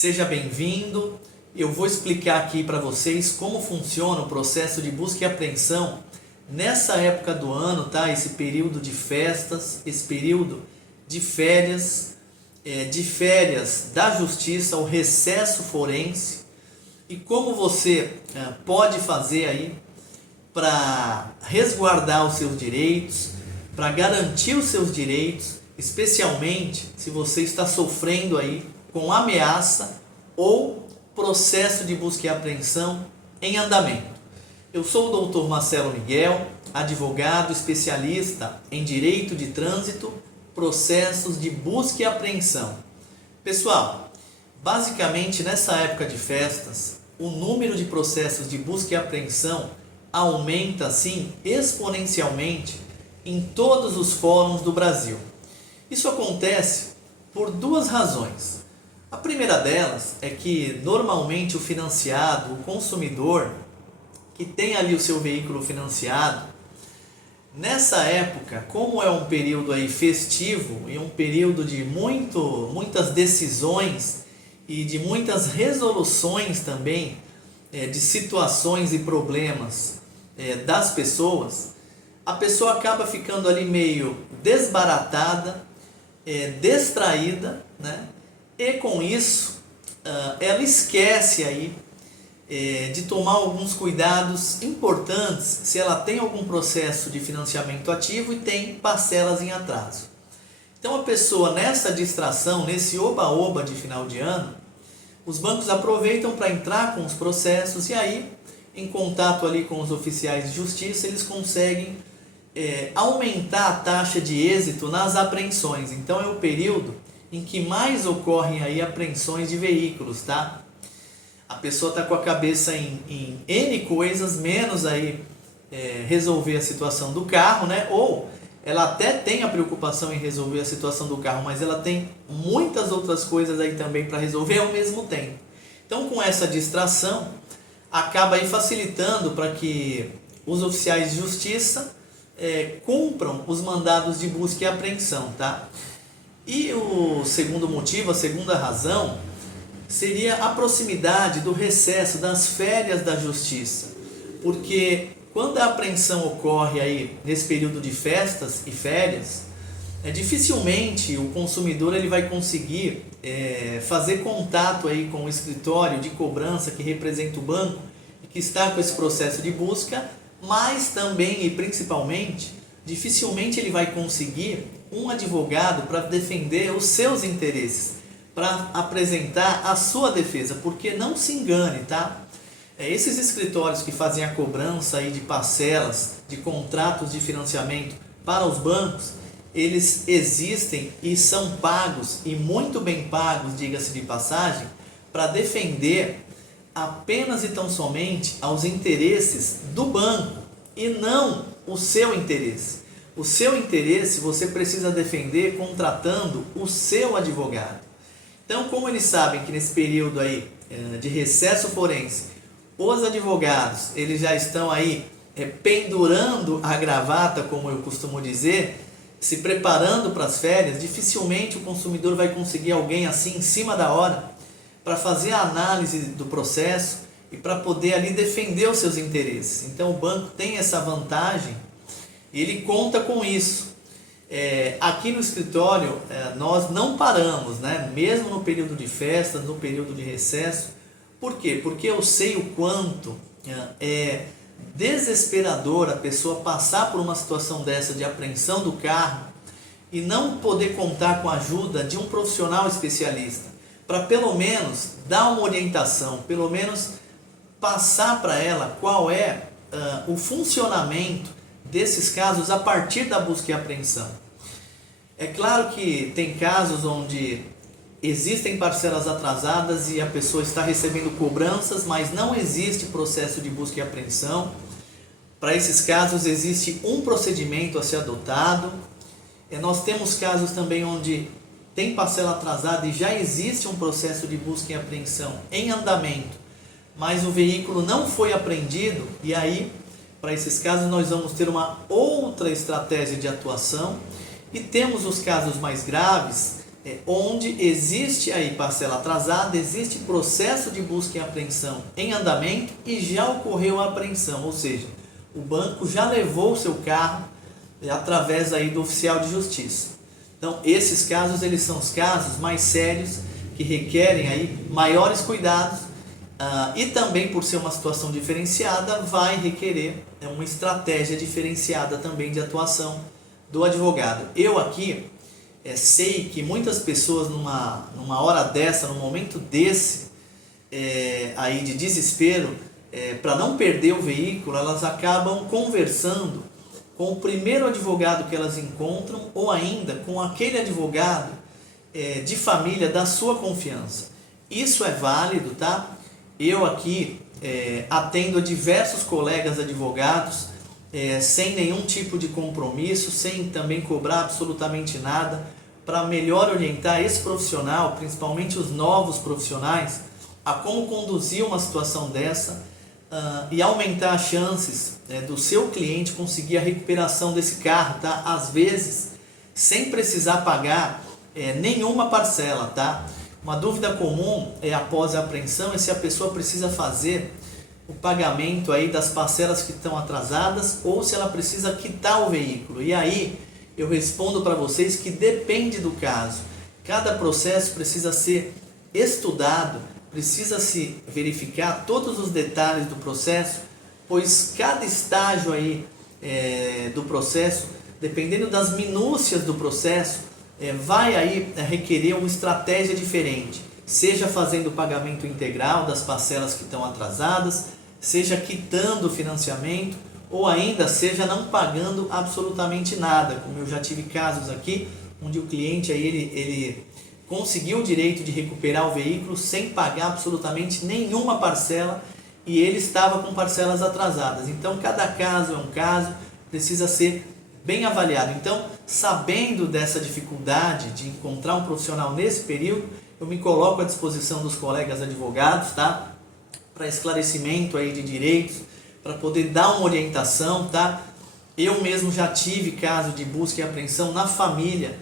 Seja bem-vindo. Eu vou explicar aqui para vocês como funciona o processo de busca e apreensão nessa época do ano, tá? Esse período de festas, esse período de férias da justiça, o recesso forense, e como você pode fazer aí para resguardar os seus direitos, para garantir os seus direitos, especialmente se você está sofrendo aí com ameaça ou processo de busca e apreensão em andamento. Eu sou o Dr. Marcelo Miguel, advogado especialista em direito de trânsito, processos de busca e apreensão. Pessoal, basicamente nessa época de festas, o número de processos de busca e apreensão aumenta assim exponencialmente em todos os fóruns do Brasil. Isso acontece por duas razões. A primeira delas é que normalmente o financiado, o consumidor que tem ali o seu veículo financiado, nessa época, como é um período aí festivo e um período de muitas decisões e de muitas resoluções também de situações e problemas das pessoas, a pessoa acaba ficando ali meio desbaratada, distraída, né? E com isso, ela esquece aí de tomar alguns cuidados importantes se ela tem algum processo de financiamento ativo e tem parcelas em atraso. Então a pessoa nessa distração, nesse oba-oba de final de ano, os bancos aproveitam para entrar com os processos e aí, em contato ali com os oficiais de justiça, eles conseguem aumentar a taxa de êxito nas apreensões. Então é o período em que mais ocorrem aí apreensões de veículos, tá? A pessoa está com a cabeça em N coisas, menos aí resolver a situação do carro, né? Ou ela até tem a preocupação em resolver a situação do carro, mas ela tem muitas outras coisas aí também para resolver ao mesmo tempo. Então, com essa distração, acaba aí facilitando para que os oficiais de justiça cumpram os mandados de busca e apreensão, tá? E o segundo motivo, a segunda razão, seria a proximidade do recesso das férias da justiça. Porque quando a apreensão ocorre aí nesse período de festas e férias, dificilmente o consumidor ele vai conseguir fazer contato aí com o escritório de cobrança que representa o banco e que está com esse processo de busca, mas também e principalmente, dificilmente ele vai conseguir um advogado para defender os seus interesses, para apresentar a sua defesa, porque não se engane, tá? Esses escritórios que fazem a cobrança aí de parcelas, de contratos de financiamento para os bancos, eles existem e são pagos, e muito bem pagos, diga-se de passagem, para defender apenas e tão somente aos interesses do banco e não o seu interesse. O seu interesse você precisa defender contratando o seu advogado. Então, como eles sabem que nesse período aí de recesso forense, os advogados eles já estão aí pendurando a gravata, como eu costumo dizer, se preparando para as férias, dificilmente o consumidor vai conseguir alguém assim em cima da hora para fazer a análise do processo e para poder ali defender os seus interesses. Então, o banco tem essa vantagem. Ele conta com isso. Aqui no escritório nós não paramos, né? Mesmo no período de festas, no período de recesso. Por quê? Porque eu sei o quanto é desesperador a pessoa passar por uma situação dessa de apreensão do carro e não poder contar com a ajuda de um profissional especialista para pelo menos dar uma orientação, pelo menos passar para ela qual é o funcionamento desses casos a partir da busca e apreensão. É claro que tem casos onde existem parcelas atrasadas e a pessoa está recebendo cobranças, mas não existe processo de busca e apreensão. Para esses casos existe um procedimento a ser adotado. Nós temos casos também onde tem parcela atrasada e já existe um processo de busca e apreensão em andamento, mas o veículo não foi apreendido, e aí para esses casos nós vamos ter uma outra estratégia de atuação. E temos os casos mais graves onde existe aí parcela atrasada, existe processo de busca e apreensão em andamento e já ocorreu a apreensão, ou seja, o banco já levou o seu carro através aí do oficial de justiça. Então, esses casos, eles são os casos mais sérios, que requerem aí maiores cuidados, e também por ser uma situação diferenciada, vai requerer uma estratégia diferenciada também de atuação do advogado. Eu aqui sei que muitas pessoas numa hora dessa, num momento desse, aí de desespero, para não perder o veículo, elas acabam conversando com o primeiro advogado que elas encontram ou ainda com aquele advogado de família da sua confiança. Isso é válido, tá? Eu aqui atendo a diversos colegas advogados sem nenhum tipo de compromisso, sem também cobrar absolutamente nada, para melhor orientar esse profissional, principalmente os novos profissionais, a como conduzir uma situação dessa e aumentar as chances do seu cliente conseguir a recuperação desse carro, tá? Às vezes, sem precisar pagar nenhuma parcela, tá? Uma dúvida comum após a apreensão é se a pessoa precisa fazer o pagamento aí das parcelas que estão atrasadas ou se ela precisa quitar o veículo. E aí eu respondo para vocês que depende do caso. Cada processo precisa ser estudado, precisa se verificar todos os detalhes do processo, pois cada estágio aí do processo, dependendo das minúcias do processo, vai aí requerer uma estratégia diferente, seja fazendo o pagamento integral das parcelas que estão atrasadas, seja quitando o financiamento, ou ainda seja não pagando absolutamente nada, como eu já tive casos aqui, onde o cliente aí, ele conseguiu o direito de recuperar o veículo sem pagar absolutamente nenhuma parcela e ele estava com parcelas atrasadas. Então, cada caso é um caso, precisa ser bem avaliado. Então, sabendo dessa dificuldade de encontrar um profissional nesse período, eu me coloco à disposição dos colegas advogados, tá? Para esclarecimento aí de direitos, para poder dar uma orientação, tá? Eu mesmo já tive caso de busca e apreensão na família